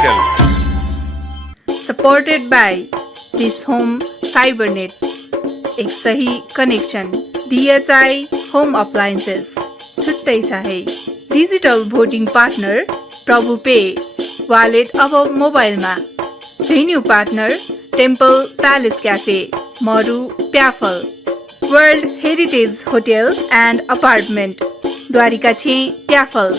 Idol. Supported by This Home FiberNet. एक सही connection DHI Home Appliances. छुट्टै चाहे digital voting partner Prabhu pay wallet अब मोबाइलमा. Venue partner temple palace cafe Maru Pyaphal. World heritage hotel and apartment Dwarika छे प्याफल.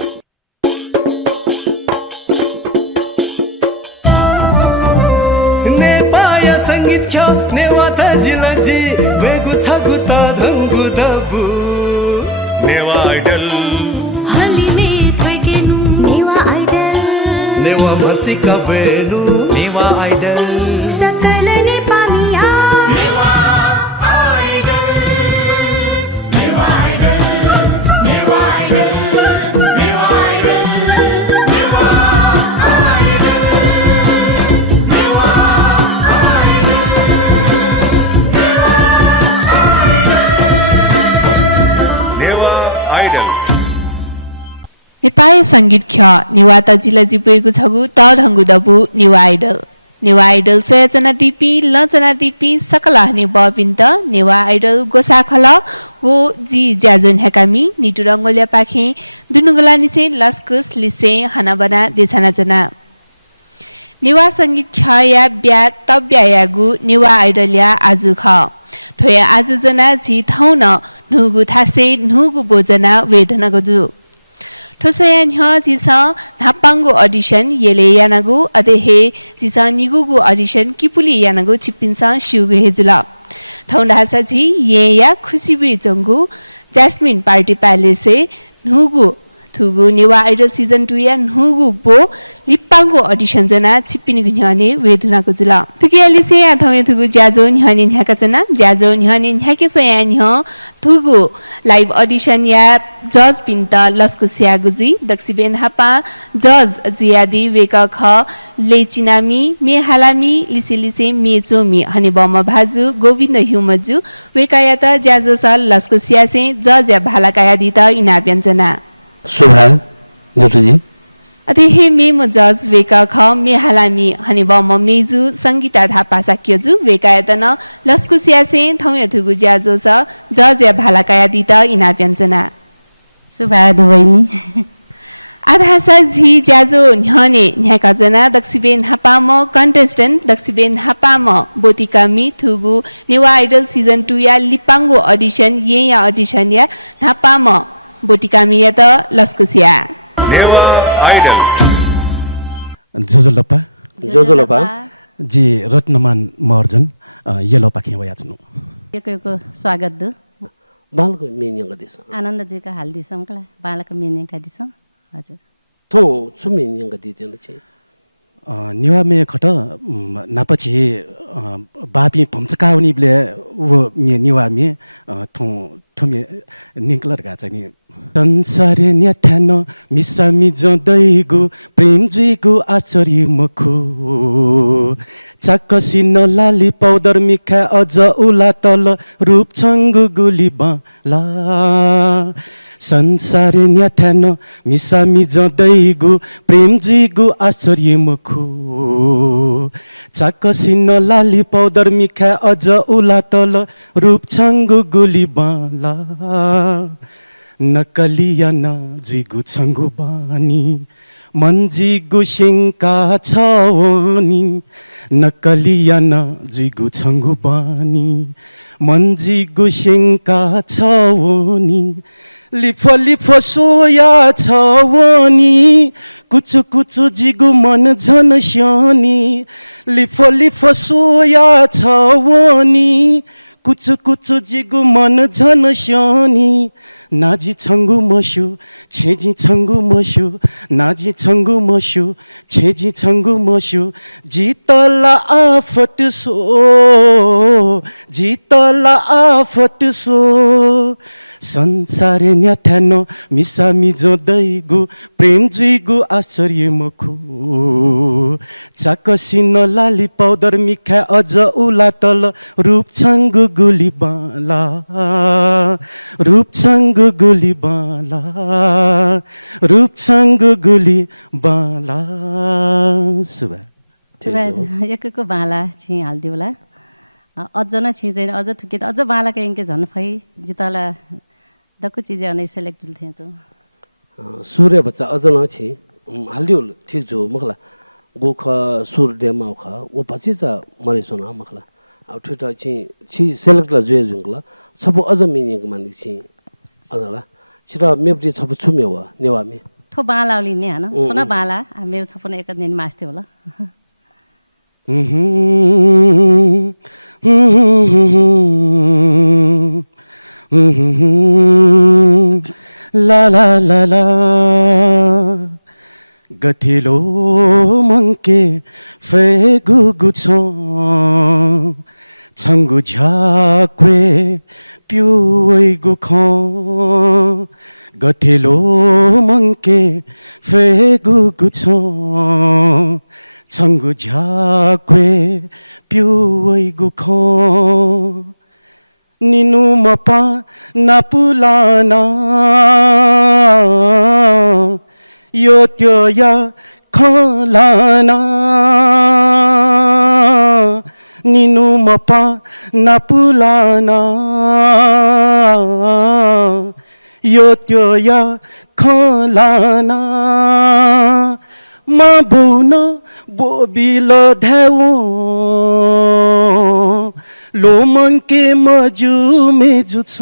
नेपाया संगीत ख्या नेवाता जिलाजी वेगु छगु त धंगु दबु Newa Idol. हलिमे थ्वेगेनु नेवा आइडल नेवा मसिका बेनु Newa Idol. सकल नेपामिया Newa idol Newa idol Newa idol Newa idol Newa idol Newa Newa Idol. Nepali संगीत ख निवाता जिल्ला जिपेको छगु तढंगु दबु नेवा आइडल. नेवा आइडल सयचना दिपी लचना दिपी सकला हने बबिन्त नेवा आइडल गोसाखल वो जी ज्याजुन हेकामी निटु रंगोल्या पाखे दुनुगला निसे लस्कुस लिसे हना बना देछना जना. नेवा संगीत ख या ब्या तब्या यागु नेवा आइडल या आजु ख ठोया आजु जना जी थौन नुगु थासे नुगु बोजना वेदना गदु. ठोसया न्ह जिस धापाङ्गु अडिसन येले यानागु अदेहे जिस निगुगु अडिसन किपुली यानागु छिपिन्स शिउगु हेजुल. थौंडासा जी ये या खुसीबी जंगु जैस्मिन पार्टी प्यालेसे नुगु थुगु नेवा आइडल सीजन 2 या नुगु बो लिप्पाङ्गु अडिसन जना छिपिनि न्हने वेदनाको जुल. थुकियाली से या थौय थुगु ज्याजो न्हने न्याका जना ज्याजो न्हने न्याके सया न्ह थुगु लाइभ अडिसन या जज पिन्त लस्कु स्यागुजी दक्षिबेन हापा जज जुयादी वेक ख लेचिनामी मेहालामी लिसिलिसे मेचोमी हने बम भाजु गोविन्द ह्युमजु वेकाया त ज्याजो स लस्कु स्यासे जज या भालाकाया दित इना व्यञ्जना शोभा नेतुजी अते हे मेमो जज वेका ख मेहालामी हने बम मेजु संगीता धापा साक्यजु वेकायतन लस्कु स्यासे थौय थुगु ज्याजो स जज या भालाकाया दित इना व्यञ्जना सुभा दुवैनी आधासा झी ज्याजो न्हने न्याका जना दक्षिबेन हापाम कन्टेस्टेन्ट दक्षिबेन हापाम बोटिकामी थुगु नेवा आइडल सीजन 2 या लिपाङ्गु अडिसन ये या अडिसन या हापाम बोटिकामी या त लस्कुसिया. Newa Idol. जोजोलपा जी रत्नमान महर्जन येलोपा खेवायाच्नु यको स्वागत दु बालको मेन्या गदिस आनन्दजीका हालदिसम कला बालको मेन्या कादिसम हजुर थो छु मेन्या गदिदेन छे निवा मे खट नापछि बापी फम्चकाउनी ब्ले वो मे निवा मे थो थोमे निकलर गा चाहिँ संसारे न्याठान मिसामी जदैगु प्रेम जुइगु आचर्य मखु चाकसी नलाली पाउडर मिखा अझ उला तल रूपछंगु गुली बाला संसारे न्याठान मिसामी जदैगु प्रेम जुइगु आश्चर्य मखु चाकसी नलाली पाउडर मिखा अझ उला तल रूपछंगु गुली बाला नकलिया न जुइगु छंगु बानी मन्जिगु सिंका छवनी नकलिया न जुइगु छंगु बानी मन्जिगु सिंका छवनी लिफो लिफो सोया छवनी कुचु कुचु जिगु मन झन स्यानी लिफो लिफो सोया छवनी कुचु कुचु जिगु मन झन स्यानी नाजी छंगु मसु छेजी छंगु मसु नाजी छंगु मसु छेजी छंगु मसु जीतला आफत सो जीतला आफत सो संसारे न्याठानो मिसामी जोदैगु प्रेम जुइगु आश्चर्य मखु चाकसी नलाली पाउडर मिखा अझ उला तल रूपछंगु गुली बाला रूपछंगु गुली बाला रूपसँग गुली बाला सुबा एकको बाला छि हालिदिउला अझ न छिँचैन अझ ठुके अझ बालाको एङ्के झन् फै जिताला दक्कु चिजे अनै सेलेक्ट थिएछ सूर्य बच्चा अझ न छि हालिदिउ ठिक जो मखला गोख सुर डेमा ख ओ पछि छ मरे सुना मखला अब ठुटा छि सेलेक्ट ला जुए जुङला छपो अझ मिनिङ मानि छि अझला छिरा मेप्टी छपो छुमे हो नेवामी ठो बाला लिने हैन थोन बाला मेरो छपन एक दिन मास्ते होला ला ला ला ला गठिलो मंके फेगुगु छंगु झ्याक्वे प्युवै गुखो गठिलो मंके फेगुगु छंगु झ्याक्वे प्युवै गुखो निनु मपा नापुलाना यो त्यो या खलाना निनु मपा नापुलाना यो त्यो या खलाना मा बौन बोबिल धैवो लो मन के मजु मेजु छ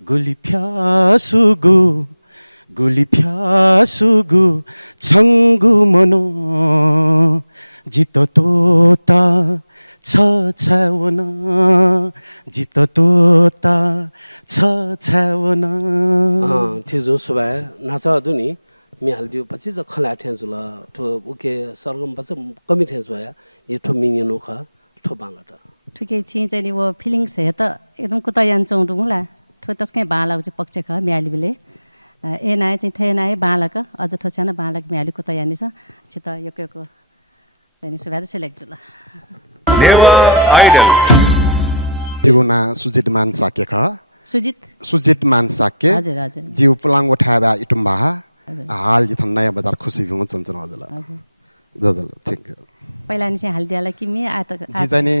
गुली फ्यासुगु छंगु मनो जित तोता छ छावन जित तोता छ छावन थिजो सुबा नाचा दुनी मी हालदियो पछि ज खला ठेजुला ठो ओके सरगम पछि कमी ठेजुया ये ठो मिनिनो ख ठो बांगटा ठुके छि चाहिँ नि वो फिलिङ्स हे त एकदम कुता यान चौडुङला ठो तस्कै बाला चाहिँ पक्ष ख म्याली बेले ए नाय चाहिँ थे नाय बालक अझ ठो छन बालक म्याली कुता यानि छ छित यको चाहिँ नि सुबा सेलेक्ट जुला नेवा आइडल दिगुना सुजित मान साके ख सुजित मान साके हजुर हजुर जिउ पुलाङ उठाबा इटुम्बा हाल जिथन नयाँ बजार खुसी भुङ चुनचुन हजुर जजल थ्यांक यू पहिला नि चाहिँ हालिदियाला कि मे आ त जी चाहिँ नि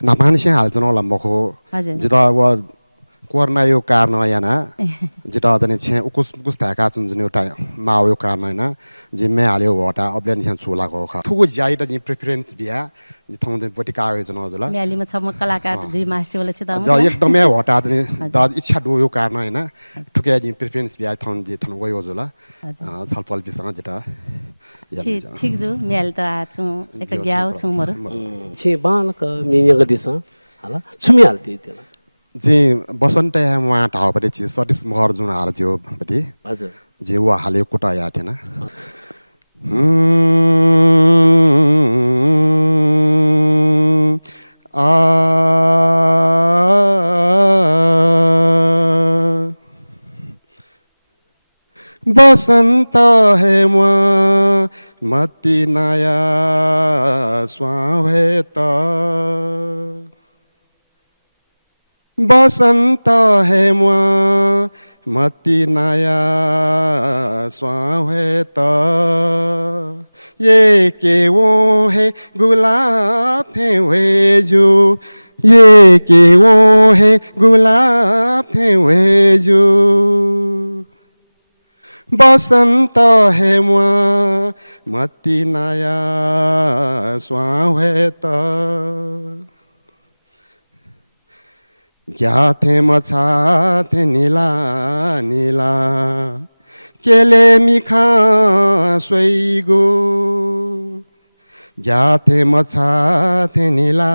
नपानी हाल्छन् होला मखो जिता व कोर्ना यो कारण याना जिता तने छे कुछ थाका चुन एउटा माउ यो कारण हैन जिम्मे हाल्यो वटा अब्लेन छे छुलाको ख थुगु ज्याइ त नि प्रेफरेन्स बिया जि थङ चाहिँ बटी का आयोजन हजुर म्यालीमा छ म कलाकार दुई मास्ते होला छ त ज एकदमै वटा तने द इच्छा दो यो कारण हैन ठुके जि प्रेफरेन्स बिया थङ जि थङ गयो हजुर छलफल बिसँग जिता ठीक जो म्याल त आछु एक ग्याउ छु मर छि बालक मिनिङ दिस हला छुमी हाल्थे त्यसला जी बसन्त वहाँ ठाउँपट्टि चाहिँ सतीश महर जुन हाल्थ्यो पट्टि हजुर जे ऊ हाल्यो कुटा या थिएन बसन्त है मती नया स्वावेत बसंत है मती नया स्वावेत ये के वो है गुलाब थे वे जो ये के वो है गुलाब थे वे जो बसंत है मती नया स्वावेत क्या थे मछा थे नीला नीला केले मिखा स्वेगो क्या थे मछा थे नीला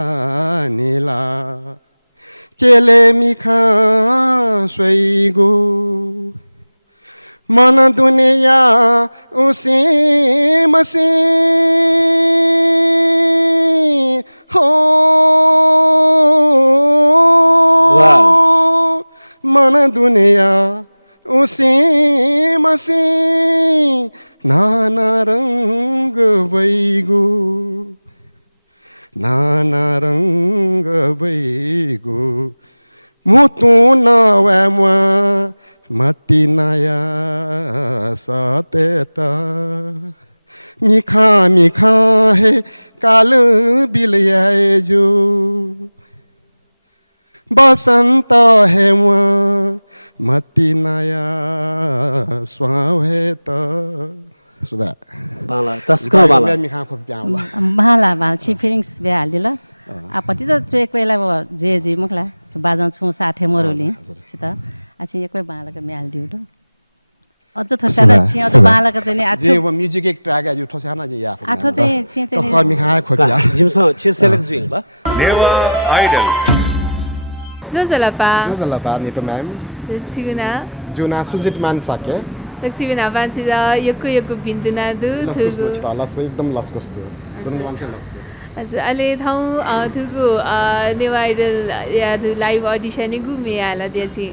नीला केले मिखा स्वेगो मन दुनिया उसी मसी हो मन दुनिया उसी मसी नाना रंग वैगो नाना रंग वैगो मुतु नवा मती नया सतेत मिखा मिखा है काल बिलयाए जो बसंत है मती नया स्वावेत सुबह बाला तस्का बाला मिखा खूब प्यार भाला भाला छि फिलिङ्स बिहा हालिदिल पछि त एक बेला जे जे मुखला बाजाउँछु साठे मरुली छित अछि एकै बालाको म्याल्दिउ त अझ थोसाना छि अझ बालाको चाहिँ नि जे वो म्युजिक एक ट्र्याक आज ठोसाना जे याफ आठो चाहिँ छि तस्का मिखा खूब प्यार जिमसा छि सेलेक्ट जुइङ बा नेवा आइडल जोजलपा जोजलपा नितो म्याम छिगुना जुना सुजित मान सके लक्ष्मीना बान्छी यक्कु यक्कु बिन्दुना दु थुगु लस्को एकदम लस्कोस थियो दुनु मान्छे लस्कोस हजुर अहिले ठाउँ थुगु नेवा आइडल या लाइभ अडिसन गुमे हाला दिएछि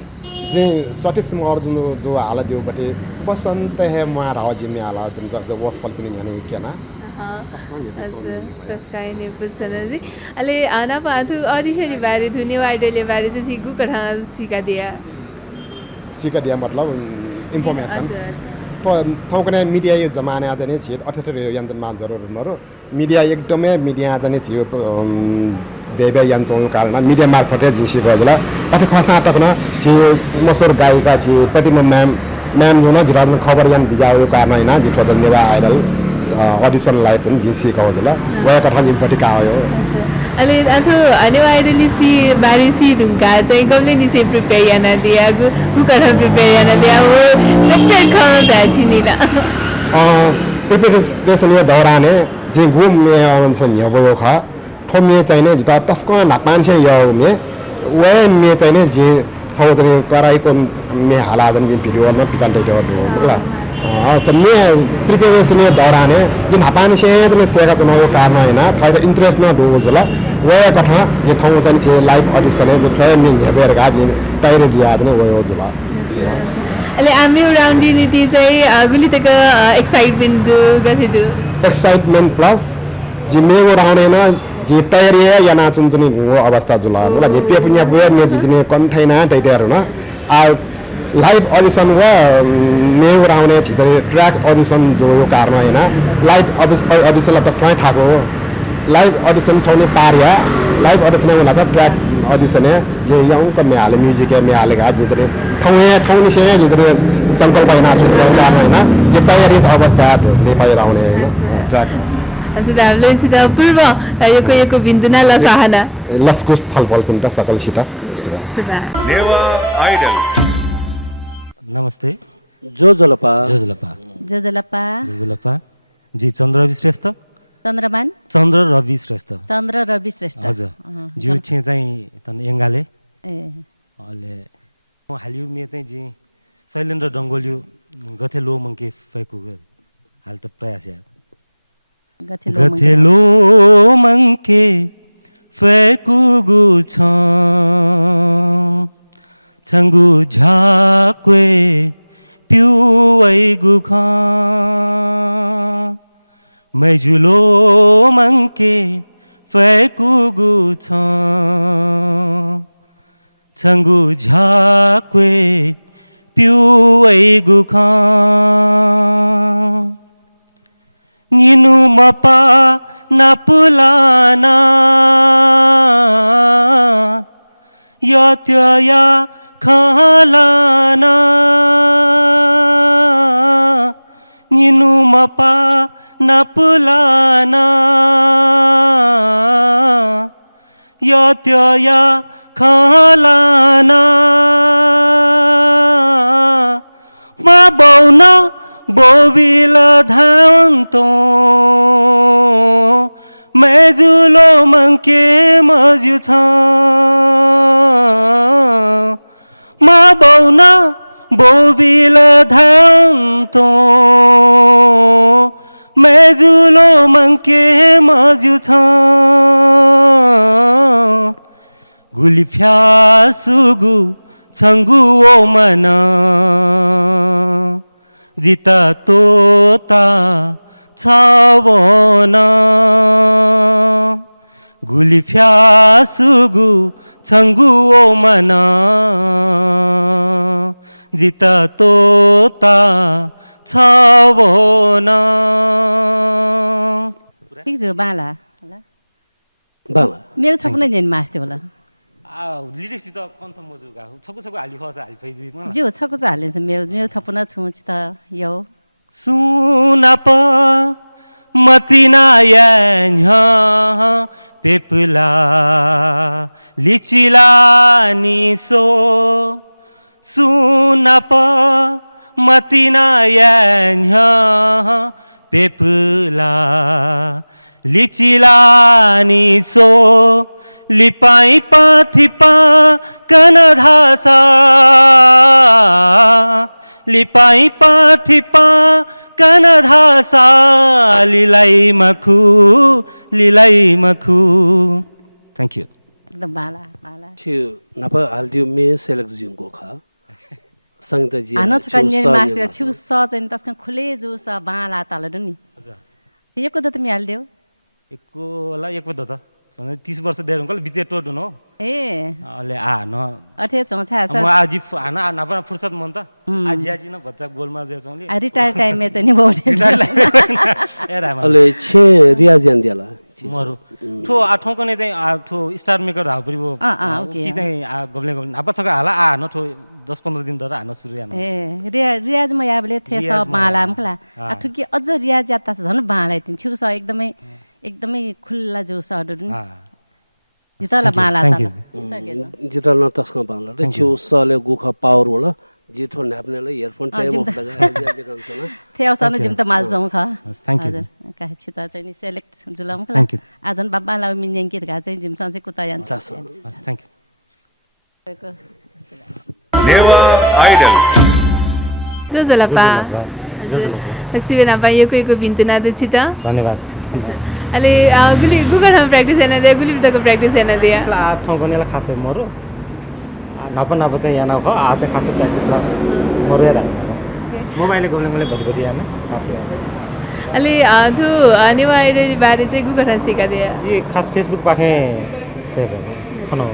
जे सटिस मर दुनु जो हाला दिउ बटे बसंत है मार हाजी में हाला दुनु ज वस्पल पनि यानी केना हजुर तस्काय ने पुछनजी अहिले आना पाथु अडिसन बारे थु नेवा आइडल बारे चाहिँ गु कठा सिका दिया मतलब इन्फर्मेसन ठाउँ कने मिडिया यो जमाना आज नै छित अठहत्तर यन्त्रमा जरुर मरो मिडिया एकदमै मिडिया आज नै थियो बेबे यन्त्रको कारण मिडिया मार्फत जिसी गजला अथ खसा टक्न छि मसोर गायिका छि प्रतिमा म्याम जुन जिरान खबर यान बिजायो कारण हैन जितो नेवा आइडल अडिसन लाइभ चाहिँ जिसी गजला वया कथा जिपटि कायो अहिले अथु नेवा आइडल सी बारे सी ढुङ्गा चाहिँ गमले निसे प्रिपेयर याना दिया गु कठा प्रिपेयर याना दिया वो सेपरेट खाना दाछिनिला प्रिपरेसन यो दौराने जे घुम मे अनसन यबो ख थोमे चाहिँ ने जिता तस्को नापान से यो मे वे मे चाहिँ ने जे छौदरी कराइको मे हालादन जे भिडियो न पिकन दे दो होला तो मे प्रिपरेसन यो दौराने जे नापान से ने सेगा त नयो कारण हैन फाइदा इन्ट्रेस्ट न दो होला वे कथा जे ठाउँ चाहिँ जे लाइभ अडिसन जो ट्रेनिङ हेबेर गा जे टाइरे दिया ने वे हो जुला अहिले आमी राउन्ड नीति चाहिँ गुलितको एक्साइटमेन्ट गथिदु एक्साइटमेन्ट प्लस जे मेगो राउन्डेना जे तयारी याना चुनचुनी हो अवस्था जुला होला जे पे पुnya वे ने जिने कन्ठैना तैतेर न आ लाइभ अडिसन व मेगो राउन्डे छितरे ट्र्याक अडिसन जो यो कारण हैन लाइभ अडिसन ला तस्मै थाको लाइभ अडिसन छौने पारिया लाइभ अडिसन होला त ट्र्याक अडिसन जे यौ कमे हाले म्युजिक मे हाले गा जितरे ठाउँ से जितरे संकल्प हैन कारण हैन जे तयारी अवस्था ले पाइ राउने हैन ट्र्याक हजुर हामीले चाहिँ पूर्व यको बिन्दुना लसाहना लस्को स्थलफल पनि त सकल छिटा नेवा आइडल नमस्ते जोजलपा जोजलपा जी चन्द्र रवि श्रेष्ठ चन्द्र रवि श्रेष्ठ हजुर जिउ चाहिँ तन एङ्गाले अहिले हालिउ मे चाहिँ जी शैलेन्द्र डङ्गोलियो गथे लो मङ्के फैकु हाल त प्रयास या गथे लो मङ्के फैकु गु छङ्गु झाक्वे पिउै गु ख मैजुलो मङ्के फैकु गु छङ्गु झाक्वे पिउै गु ख निनु मपा नपुलाना यत्या खलाना निनु मपा नपुलाना यत्या खलाना मा बौना बोबिल धावन्तो मेजुलो मङ्के मजु छ मा बौना बोबिल धावन्तो मेजुलो मङ्के मजु छ गुली फ्यासुगु छङ्गु ओ मन जिता तोता छवना गुली फ्यासुगु छङ्गु ओ मन जित तोता छ भोन ठिक छ बाला बाला मेरो छकुनै दिन मास्थे होला लिरिक्स त कन्थ मोजुगा छकु छकु हाली खसा हाली फैजु जे हो छकु चाहिँ हालिन्छ मेरो छपुना छुच त यो सुनाप मतिना यान पेपला लिचिला निसो सुनाप मतिना यान पेपला लिचिला निसो लिपाई पाथिपा कनधासा लिपाई पाथिपा कनधासा लिलाई मखु थ्याङ्क यू एकदम बाला बाला थियो नप हाल्दियो मे सेलेक्ट जिङको खा संगीत जी हानो छकन्ने मास्थे छु स चाहिँ तस्क खुले जो स बाला तालडु नि हजुर एको त तिमी हाल्दियो एको होला एको त 30 वर्ष देर कल बिचे टोडु नो ए अले आ न अथे चौछा छ म आज आना नपा फुर्सद मन त आज याजी न बच्चा गोलमा जे चौले रिटायर टाइम में चाहिँ नि बोटे ए रामा अले छे रियाजियन दिला मरु ठो आठौं कने चाहिँ ठो स्टार मेकर हापुरी वो ओके कि चाहिँ गब्ले गब्ले नापा छका हाला आ न ठो 10-15 दिन दरा हान सुरु यान ए रियाज म याबले थे सब बाला मखला आठु कि अझ रियाज जाता छ झन् बाला थिन छु स एकदमै खुल्ला जो सडु नि जितला बाला त जितल न तस्का बाला र छु सले गुखा पावर होला जिठो न्याप्नेले इयरफोन टाइम अफ लगाएर थियो सन जिम त माल जाउँ ख थ्यांक यू हजुर काहे छिता चाहिँ नि सेलेक्ट जुलम खला आजन बाबा ला मिन्यङ के गा चाहिँ जिम सन चाहिँ कुता यान थ्यांक यू नेवा आइडल जो जलपा लक्ष्मी नापा यो बिन्तु ना दुचिता धन्यवाद अले गुली गुगर हम प्रैक्टिस हैन दे गुली तक प्रैक्टिस हैन दे ला आठौं गनेला खासे मरो नपा नपा चाहिँ याना ख आज खासे प्रैक्टिस ला मरो यार मोबाइल गोले गोले भरि याना खासे अले थु नेवा आइडल बारे चाहिँ गुगर सिका दे ये खास फेसबुक पाखे से खनो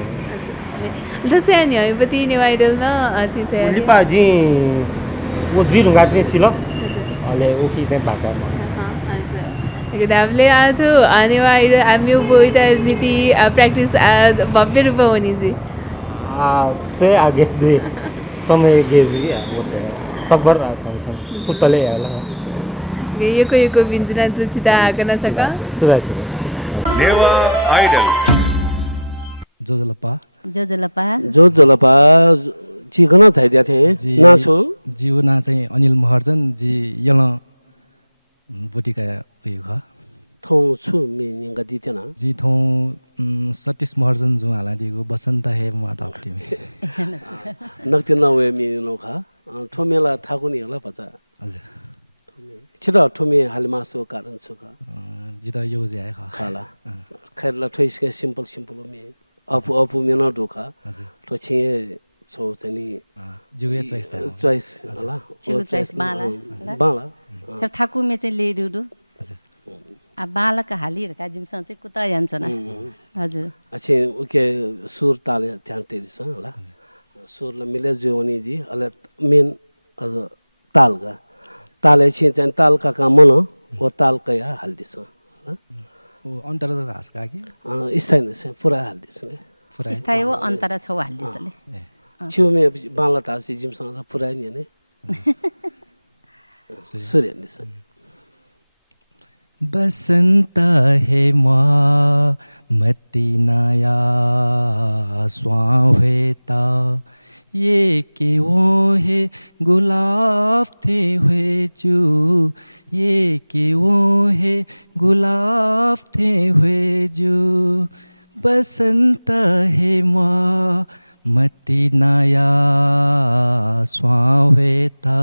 लसे अनि पति नेवा आइडल न अछि से लिपा जी वो दुई ढुङ्गा चाहिँ सिलो अले ओकी चाहिँ भाका किताबले आथु नेवा आइडल हामी बोइता नीति प्रैक्टिस भव्य रूप होनी जी से आगे जी समय गे जी वो से सबर फुतले होला यो बिन्दुना दुचिता आकना सका सुराछ नेवा आइडल जोजलपा चिकन चाहिदिया थिए नाछु जीव ना चाहिँ अनिल महर्जन जी यल बोटिका उयो ख थौ छु मिनिङ दितेन जी थौ सतीश महर्जन जो हाला दिगो बसन्त हे म डक्टी नक्ति नवे मिनो खा ठोमेला थाकु नि होला पचा हजुर छिटो ठोमे हालमासो कारण छु खा जी त यो ज्या ख खाला खैरला ठोइस के सिम्पल मे अपु मेना डोखा हजुर तो छे छो चाहिँ जुगे चोइस होला छिगु चोइस बाला बाला थाकु मे चाहिँ ले दुदु हजुर आ बालक हालिरका जिमसँग चाहिँ कुता यान्छ न हजुर अच्छे ओके सुर ताले ध्यान टेरिस होला सुरले मिले जोनी जी अले मेन अझ तालगा ताले चाहिँ तालका काम मन ओ ताल कया हाल्दिस ओ अन्तर घाँस का कि स्थायी नै पुरा हाल्दिस ने स्थायी हो अन्तर छौ हाल्दिसले छिउमे बाला टासी जिमसँग पुरा नि ने सूर्य नि बसंत है मती नया स्वावेता ये के वो है गुलाब थे हुए जू ये के वो है गुलाब थे हुए जू बसंत है मती नया स्वावेता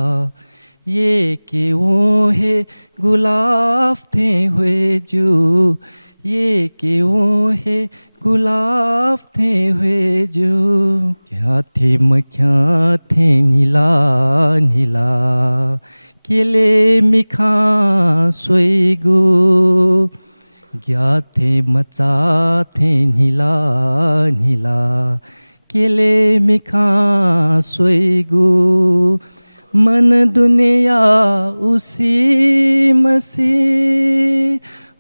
ये के वो है गुलाब थे हुए जो ये के वो है गुलाब थे हुए जो क्या थे नीला नीला केले मिखा सोईगो ग्याथे मचाथे नीला नीला केले मिखा सोईगु मन दुनिया उसी मसी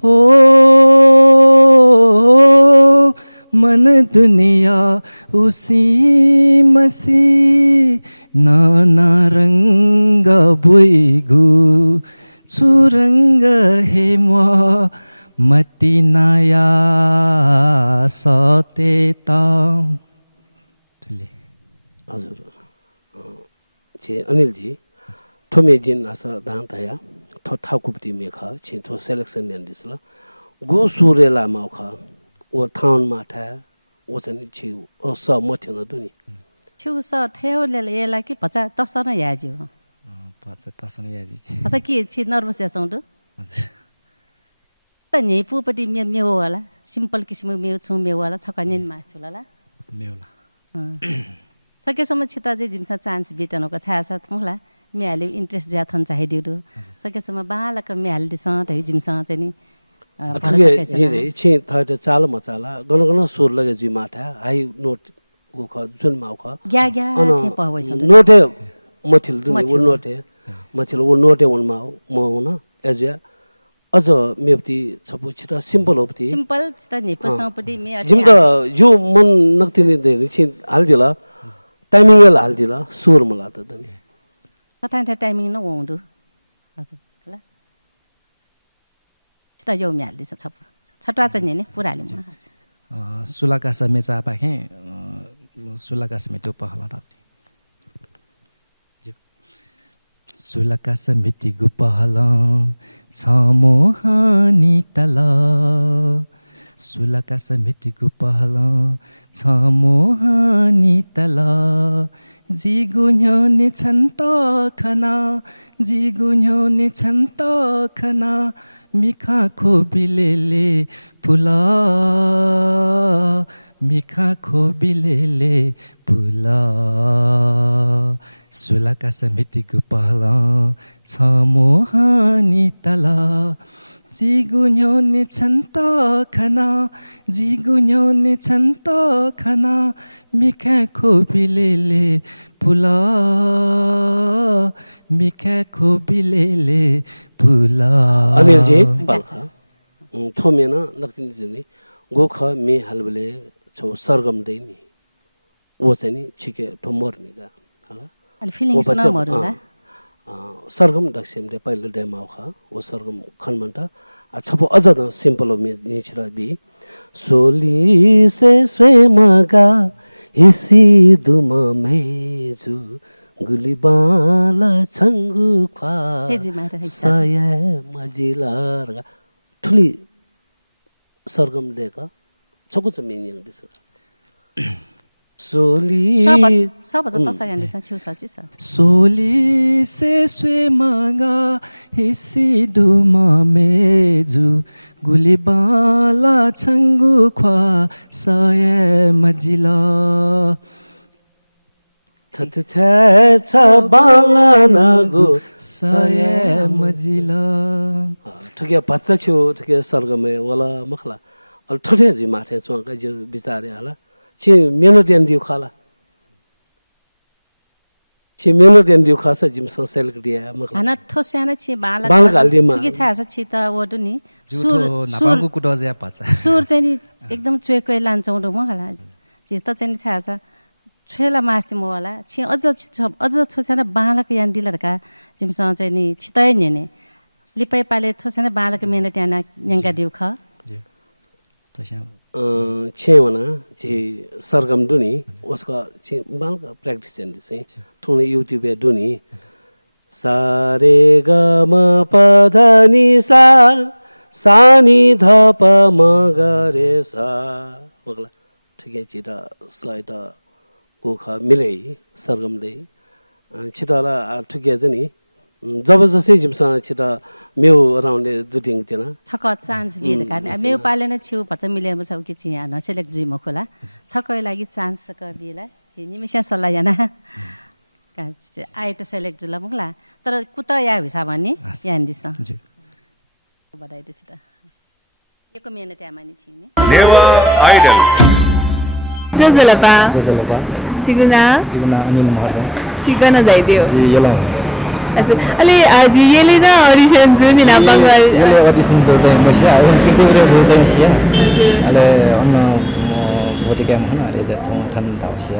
ओ मन दुनिया उसी मसी नाना रंग बुईगु चुरंग हे म मती नाया सतेता हजुर 제 अनिलजी ठोमे जिन आसा दांताया ठो ठाकुपति मेखा छि ठो सेलेक्सन नेन्दिसला गो सुरेला माखा ओ थाउन माथा ओ चाहिँ छि ओ स मथ्यन दुनी छु स थेउले एला कि पचा तसन याजी हो पचा तसन याजी पचा के छि नर्भस या चौडो त नि पुपटी मेउ वाला सिम्पल किसिम मेउ छु मेउ वाला छकनिन माथुला ला मेउला सकेसम्म छिता चाहिँ जिम्सा चान्स बेटनको थाहा छ थुला मिहाले इन्ट्रेस्ट ज्या थन चाहिँ दिउ सकेसम्म बालक मिहाल दिस तै जिम्सा चाहिँ नि ठगे जिरे छि थट चाल मचाला गनगन सुर लगे जि माथा हाई नोट गोख जुन माउख ग्या ग्या थे पहोइ छ नोटे मथिल दुनी उ नोटे मथिल उ नोटे वन माउ म हुन एज अझ मेप्ति छपु छिटा सिम्पल होप्ति सिम्पल त नेपसपटी मे जिमदा जो मन नक्तिने दे छि हालदिला टाइमिङ हालदिला सुर मला त दनी कता टाइमिङ न होंदु हजुर ल छिता यो मे हालदिछ छपु छटवा चाहिँ नि पुरा हाले म सुलाकासा मेचा पाखे सुलाकासा मेटो पहला राप्ती सुलाकासा मेटी गु पहला छ मोहानी तल सुलाकासा मेटी गु पहला छ मोहानी तल जी गुन्यौने छन् त खना जी गुन्यौने छन् त खना मिखा खोबिलेले पुला मिखा खोबिलेले पुला सुलाकासा मेटीको पहला छ मोहानी तला जी गुन्यौने छन् त खना जी गुन्यौने छन् त खना मिखा खोबिलेले पुला मिखा खोबिलेले पुला अनिलजी बालखा थोमेन नक्तिन जनी गोख मे हालबले छौ सरगम दैनी वो चाहिँ नि छिके ठोमर निगा हला अलि फिलिङ्स न मरुला सरगम दक्षिम दे पहिलो डे माउखा वो सरगम खनमन्टा छपो अझ न सिम्पल मे निछरा बि सोली से स्वे मगा हिसी दुम मेजु गुली बाला छंगु खा सय मजिलार ठुली सरगम देका छको छ मिनिङ दिस सोली सब त सय दिस छु सची छ सोली से स्वे मगा हिसी दुम मेजु गुली बाला छंगु खा सय मजिला थत छ बाला नगु सय मजिला ठके बच्चा छु ठके सरगमे वाला मखला अल ठठे जी माथे चोका जो बिचारे हाला छि मेलोडियन दिउ खाला छि मेलोडियन दिउ खासा जिमस सेलेक्ट दिया मखला हना ठोस्याना छि बाला गाल्दिमा ठिकै छ छि त वडु नि सुर नापाको कुटो ज्या पाचा सुर चाहिँ नि एकदम चुएकै लान्छौँ म खाला छि त चाहिँ नि छ छेला मास्ति मोवाला छि अझ ठोस्याना बालाको यान दिलरका जिमस चाहिँ नि छितै नेने लिपै पाले ठोस्याना बालाको मेहनत याना न्याङ्गा दिउ ख छेवना छि सरगम दुनी उसका छि बालका प्र्याक्टिस चाहिँ चाहिँ थोने युट्युब दुनी सारे ग म प ध नि सा सा नि ध प म ग रे सा मगला ठिकै छिटा स्लाइड गोखा मिले सरगम दे छिटाला ठिकै छ नि जबरजस्ती जिमसा छिटा मेउ अराउन्ड दुटिङ तिना छक चान्स बिर काट्ने मेउ पालेन छिउ भच मिलेम छ कि छि यहाँ सेलेक्ट जिम खोला छकै लागि चान्स सक बिला छि निमिषा सल्लाह याना आइ त सेलेक्ट जुला मुखला तर कुत या हिसाब भने यान दिस जी बधाई दिस त Eko mene te amani chini. Neva Idol. जोजोलपा जोजोलपा चिगुना जिगुना अनिल महाजन चिकन जाइदियो जी यलो हजुर अलि आज येले न ऑडिशन जुन नि नापाङ यले ऑडिशन जो चाहिँ मसिया हो किति बेर जो चाहिँ सिया अले अन्न भोटिका मन अले चाहिँ ठौ ठन ताउसिया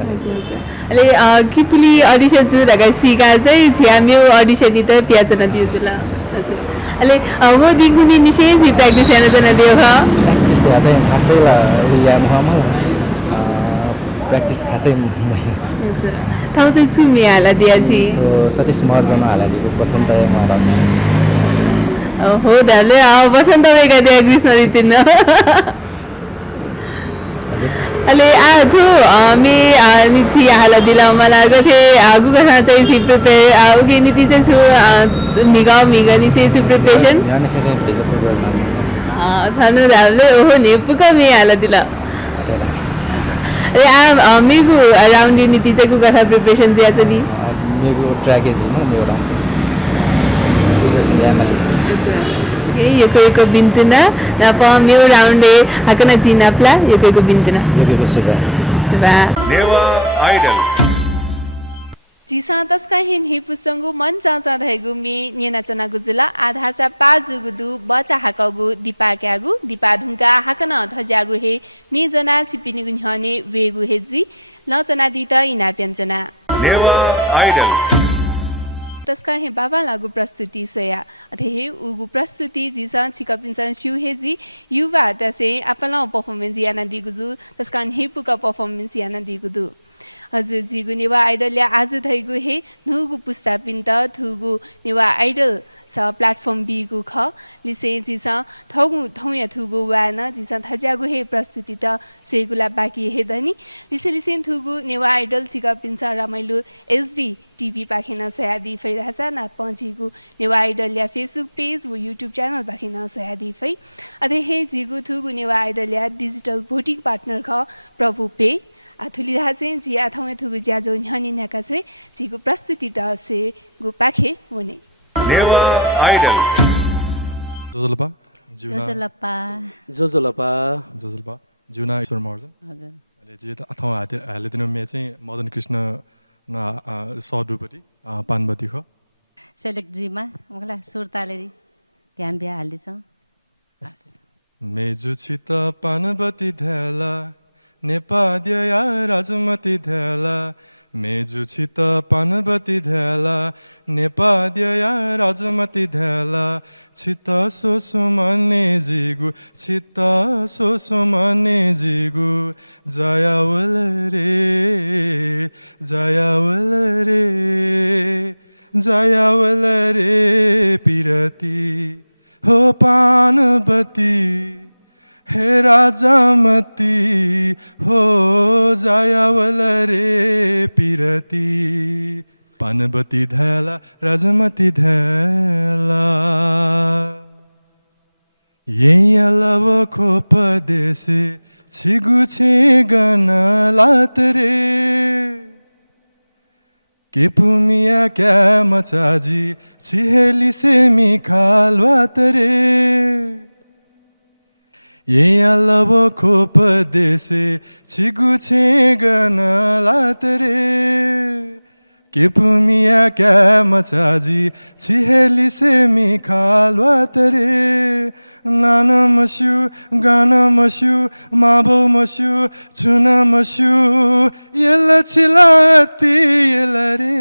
अलि किपुली ऑडिशन जु दगा सिका चाहिँ झ्याम्यो ऑडिशन नि त प्याचन दियो जुला अलि वो दिगुनी निसे जी प्र्याक्टिस गर्न जना दियो ख प्र्याक्टिस चाहिँ खासै ला या महमल प्र्याक्टिस खासै महिना ठाउँ चाहिँ छुमी हाला दिया जी तो सतीश महर्जन हाला दिएको बसन्त महाराज हो दाले बसन्त बेगा दिया कृष्ण रितिन अले आ थु मे निति हाला दिला मला गथे गुगसा चाहिँ छि प्रिपेयर उगे नीति चाहिँ छु मिगनी चाहिँ छु प्रिपरेसन याने चाहिँ भेज प्रोग्राम छनु दाले ओहो ने पुका मे हाला दिला अरे मेगु अराउन्ड नीति चाहिँ गुगसा प्रिपरेसन चाहिँ छ नि मेगु ट्र्याकेज हो मेरो रान्छ प्रिपरेसन यामले यो बिन्तना नप मेरो राउन्ड हाकन चिनाप्ला यो बिन्तना यो सुबा Neva Idol. जिसा तस्का हिन हे पुसंगु मन चाचा धैगु मे नेना चना गुजुला आधासा पाजुगुदु बचा हाकगु दिपाक्यागु दिपाधुंका हाकन धज्यागु हे मे जना छिपिनि गुन्हने वेगु हेजी लचना दिता इना व्यञ्जना Neva Idol. तस्का हे बाबा लागु प्रस्तुति सोया अथे हे उगु प्रस्तुति जिसा छिकपिन्सन शिव हेजी युवा तसे अपना परफॉर्मेंस याना दिगुदु तस्का हे पुका परफॉर्मेंस याना दिगुदु हजुर जिगु नेवा आइडल या आज थैगु हे नुगु पुस्ता पिन्त थुगु नेवा आइडल स प्लेटफर्म बिगु ख लिसे जिसा थौ या थुगु वान जिसा थज्यागु हे प्रस्तुति त सेगुला बाकी हे दनी लिसे थुगु नेवा आइडल छिका पिन्छ रमाइलो एसडी टिभी पाखेन सयादी फैरासा ना पहुँचीगु नेवा आइडल या फेसबुक पेज वो यूट्यूब च्यानल पाखेन सयादी फै अथे हे जिगु थुगु नेवा आइडल या डिजिटल भोटिङ पार्टनर ख प्रभु पे आथुली चाहिँ जी आथौमे थुगु ज्याजो न्हनि नाका चाहिँ जीगु प्रस्तुति त से गु पाखे हुने Neva Idol. जोजोलपा जोजोलपा जुना ईश्वर महर्जन हजुर अहिले जे अथवा हालिदिनु मे चाहिँ मदन कृष्ण न सडुपट्टि पानबती ख सेलेक्ट जीमा मलाई सुर तालेरी ध्यान बिहा हाल्दिछ मेजुचित पानबती धेला नेपाद्य राजमती धेला मेजुचित पानबती धेला नेपाद्य राजमती धेला छित सोसुमने जिगु छित सोसुमने जिगु जयावल रे जयावल रे जयावल रे पिरती हो पानबती हे राजामती हो जायावल रे पिरती पानबती धेला राजमती धेला यही अलव खोप देसे छिगु छे गना लात रे के पुमिया क्या मचाजी छिहेली से मिखाल वात रे ये अलव खोप देसे छिगु छे गना लात रे के पुमिया क्या मचाजी छिहेली से मिखाल वात रे नाना मस्यु गाना मस्यु माबो मस्यु चुना मस्यु येला छिलाती येला रे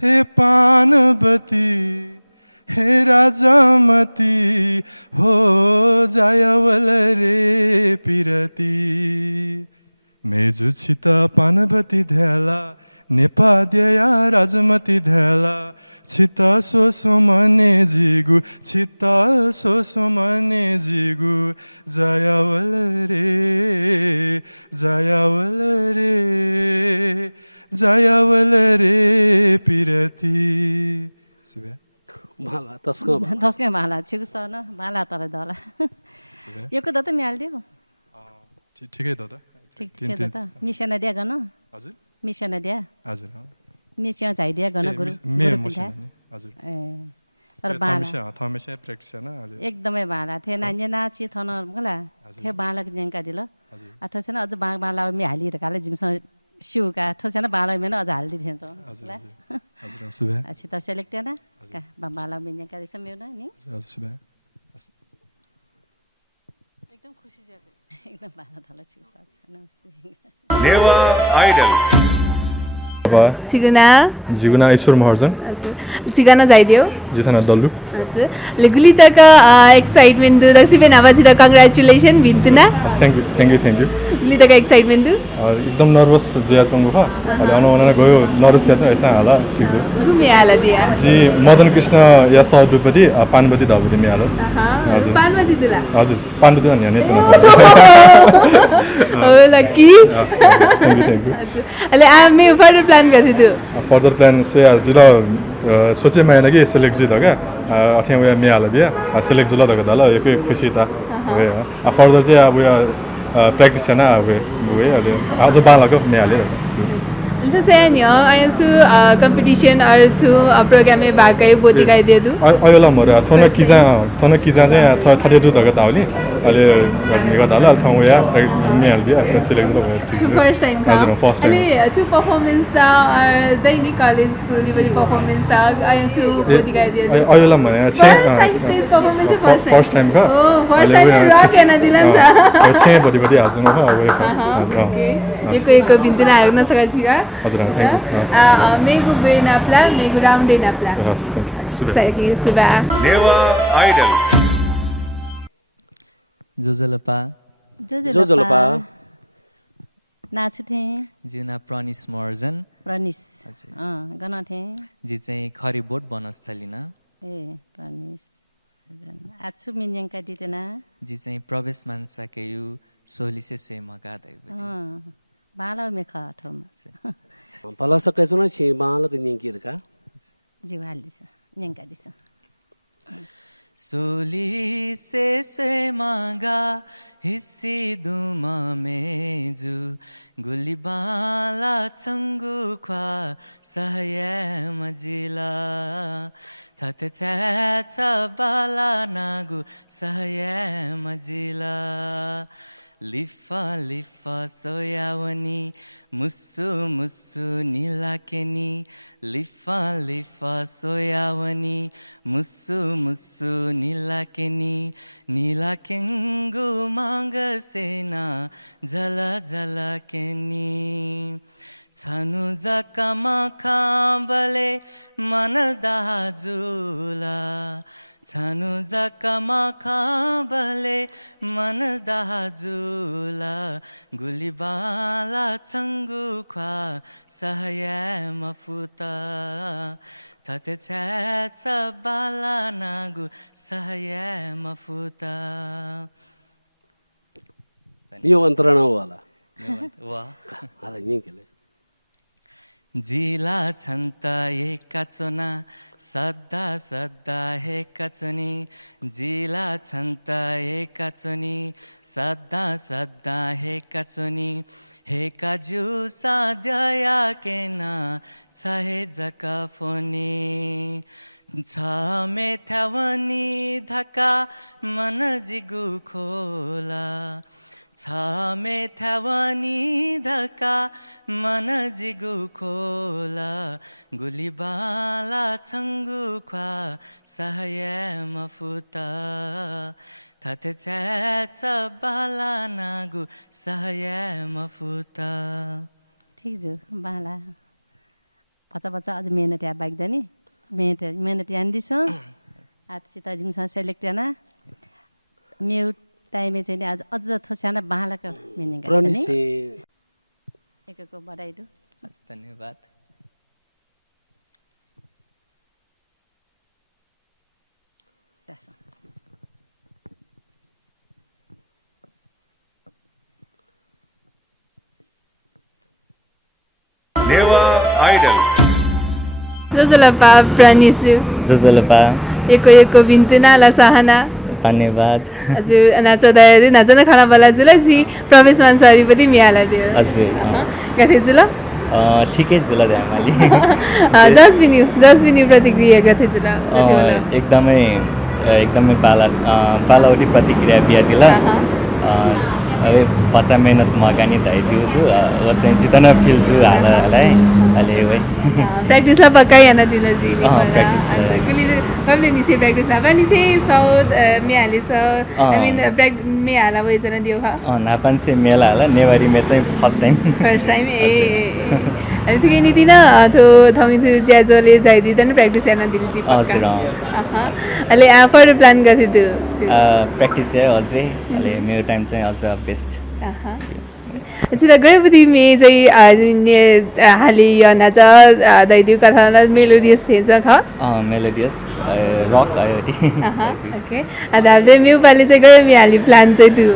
हे पानबती हे राजामती हो जायावल रे पिरती मेजुचित पानबती धेला नेपाद्य राजमती धेला छित सोसुमने जिगु छित सोसुमने जिगु जायावल रे जायावल रे जायावल रे पिरती माला तस्कै माला छिगु सर्न माला तर दला यो को त म्याल्दियो ठिकै त ठिकै त मिसन दिया गन हजुर मिसन मिसिया झाइदिया गन गुरु मे मिसन हजुर ए थमेसे प्र्याक्टिस हैन अहिले एकदमै बाला थिए नान्य नाची थन मला थे बालक ज्यांका दिल आठो छैन अझ बाला मे हाली काले जिमस शिवका ठो छैन बाला मेन अझ हाल्दै थिएछ हजुर हजुर सुबे अछि त सेलेक्ट ना का बाला मे ज्यांका दिस मेउ न नि हजुर सुबे एकदम खुसी ज्याको एकदम बाला थला छु नमस्ते नेवा आइडल चिगुना जिगुना ईश्वर महर्जन चिगाना जाइदियो जिथाना डल्लु हजुर लेगुली तक एक्साइटमेन्ट दु दक्सिबे नाबाजी त कंग्रेचुलेसन भिन्तुना थ्यांक यू गुली तक एक्साइटमेन्ट दु एकदम नर्भस जुया चंगु ख अहिले अनवना गयो नर्भस या छ ऐसा हाला ठीक छ घुमे आला दिया जी मदन कृष्ण या सौदुपति पानवती धाबुरी मे आलो हजुर पानवती दिला हजुर पानवती अनि ने चुना ओ लकी थ्यांक यू अहिले मे फर्दर प्लान गर्थे दु फर्दर प्लान से जिल्ला सोचे मैंने कि सेलेक्ट जी था क्या अठे वो मे आला बिया सेलेक्ट जुला तक दाला एक खुशी था वे फर्दर चाहिँ अब प्र्याक्टिस छैन अब वे अहिले आज बालाको मे आले Saya ni, ayam tu competition ada tu program में भाग गए वो दिखाई दे दो. अयोला मरे थोना किजा चाहिँ थर्टी टू तक तावली अहिले मेगा दाला अल्फा वो या मे आल बिया सेलेक्ट जुला भयो ठीक छ फर्स्ट टाइम का अहिले त्यो परफॉर्मेंस था दैनिक कॉलेज स्कूल वाली परफॉर्मेंस था ayam tu वो दिखाई दे दो. अयोला मरे फर्स्ट टाइम स्टेज परफॉर्मेंस है फर्स्ट टाइम का फर्स्ट टाइम रॉक है ना दिलन था छे बडी आज न हो ओके एक बिन्दुना हेर्न सकाछि का हजुर थ्यांक यू मेगु बेनाप्ला मेगु राउन्डे नाप्ला यस थ्यांक यू सुबा नेवा आइडल जोजलपा नाछु थे जिउना प्रनिस मर्जन प्रनिस गन थे जी चाहिँ खरिबोट वनस्थलीना ए प्रनिस आछु मिन्यंका दितना जी चाहिँ प्रवेश मानसाकेयु सोलिसे स्वेमका दैबति बाला मेखा ठम भला सके जुना छि बाला के निंकिरका जिवालिस न्यंका दिस सोलिसे स्वेमगा हिस्सी दुमा मेजु गुलिबाला छंगु ख्वा सहय मजिला थते छ बाला नागु सहय मजिला लिफा लिफा सोयावनी मुस्सु मुस्सु नीलाकेनी लिफा लिफा सोयावनी मुस्सु मुस्सु नीलाकेनी नीलाकेंगु मांग सेना जल जल केनी छनु जकमा खाबले मन दाजुला छनु जकमा खाबले मन दाजुला गुलिबाला छंगु ख्वा सहय मफुता थते छ बाला नागु सहय मफुता यो अन्तरणा वाला वाह हाले निकेले जिला छन्ता एका चोना सद्दा सद्दा हे कचनी जिला छन्ता एका चोनी सद्दा सद्दा हे कचनी हे काजु साद्या केना छहे जका फोनी छ मेथ्यावनी धका मन जिगु खोला छ मेथ्यावनी धका मन जिगु खोला गुलिबाला छंगु ख्वा सहय मफुता थते छ बाला नागु सहय मफुता ठीक जो बाला पचा पचा अझ मेहनत या बाइकदनी मेहनत यान दिस आठ चिता जिमसँग सेलेक्ट याना मेउ टाइम चाहिँ आज अझ थोसाना बालाको मिनिङ गर्छ नि एकको बधाई दु धन्यवाद नेवा आइडल जोजलपा प्रनिसु जोजलपा एको बिन्तुना लसहना धन्यवाद हजुर नाचन खाना बोला जुल छि प्रवेश मानसरी पनि मियाला दियो हजुर गथे जुल ठिकै जुल ध्यामाली जस पनि प्रतिक्रिया गर्थे जुल एकदमै बालावटी प्रतिक्रिया बिहा दिला अबे 5 मेहनत मगानी धाइ दिउ और चाहिँ जितन फिल छु हालै अहिले वै प्र्याक्टिस ला पक्का याना दिला जी प्र्याक्टिस कबले निसे प्र्याक्टिस ना पनि से साउथ मे हाले स आई मीन मे हाला वइ जना दियो हा नापन से मेला हाला नेवारी मे चाहिँ फर्स्ट टाइम ए अनि ठिकै नि दिना थो थमी थु ज्याजोले जाइदिदैन प्र्याक्टिस याना दिल जी पक्का अहिले फर प्लान गर्थे त्यो प्र्याक्टिस है अझै अहिले मेरो टाइम चाहिँ अझ बेस्ट अच्छा गएपछि मे चाहिँ हाली नाच दैदिउ कथा मेलोडियस थिएछ ख मेलोडियस रक आयो ओके अब हामीले मेउपाले चाहिँ गयो मे हाली प्लान चाहिँ त्यो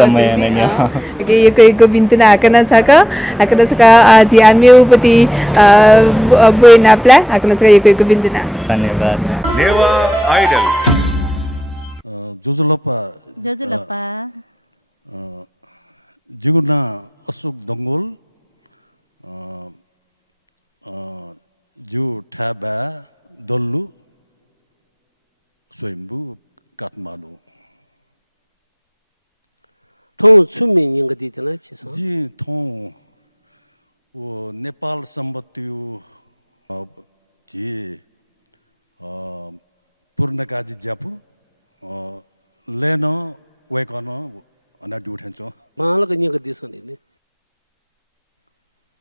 समय नै ओके यो बिन्तु हाकना छ का जी मेउपति बोय नाप्ला हाकना छ यो बिन्तु ना धन्यवाद नेवा आइडल जोजुलप्पा जिगुना अशोक दङ्गोल जो ठ्याबा दल्लु स्वयम्भू काठमाडौँ ठौँ छुमी यङ्गदी तना जी ठौँ वो नेपाल सम्बन्धी जी पूर्णकाजी ज्यापु लेन वेकन अना दुठेन्छ मालक यङ्गदी सनी ने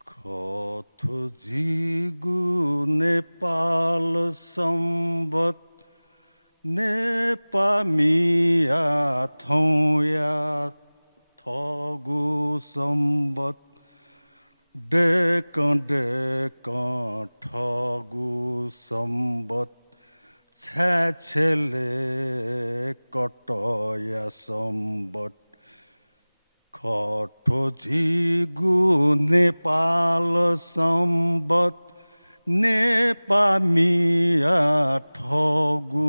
कथो जिगु नेपाल सम्बत नेपामिया थौया थगु सम्बत डेक ठगु सम्बत छेले कटया सम्बत खठो झिगु नेपाल सम्बत नेपामिया ठगु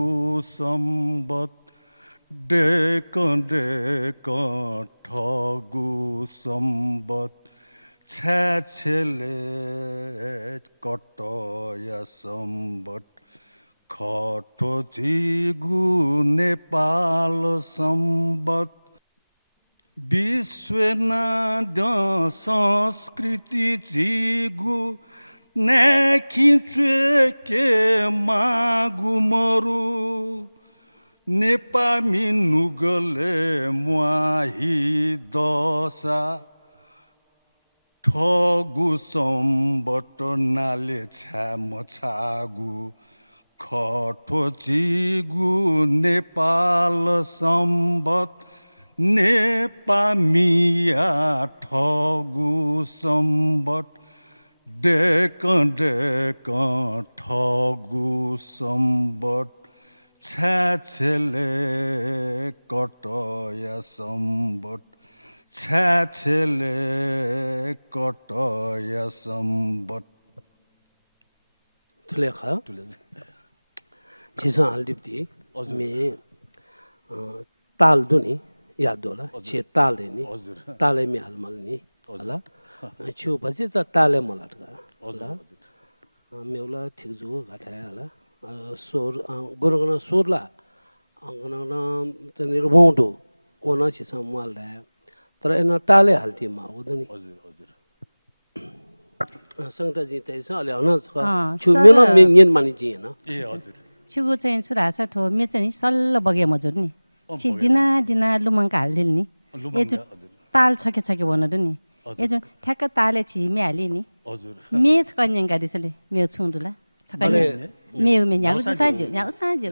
सम्बत डेक ठगु सम्बत छेले कटया सम्बत खठो झिगु नेपाल सम्बत विश्वनाद संस्कृति झिगु नेखिचे के मागु मरु नेपामी नुगले मुही दशा ठगु सम्बट नाले छ्याम छागु खठो झिगु नेपाल सम्बत नेपामिया ठगु सम्बट डेक ठगु सम्बट छेले कटया सम्बट छेले कटया सम्बट तुलेखा छिसा हालदिप्ती मे ताल दुनी याद होला छे ताले नि ताले मे हालमल नि होला छु पछि त ताले मलाटका होला मेउला ठीक जो घटाया होला सोर गोरगना सोरला अंगना तने रोडो ओना छिसा मलदा तर एना ताले हाल्टी मा हुँदैन हजुर संगता जी त्यसो अलि हन छु मेलो मेन मानि जी हैन ए हजुर छुगु चाहिँ छुरासा ठो मे चाहिँ सल्ल बगे मजुर नि छि दिना लुमङका हाल्दिल नि ए जो ताल छके भन्नु नि ए जो ठ्याक्क ताले छि मे हालि नि हजुर मे छकन्यङ गादिसले मे छुन्दुला छकन्यङ मे न्याउ साजु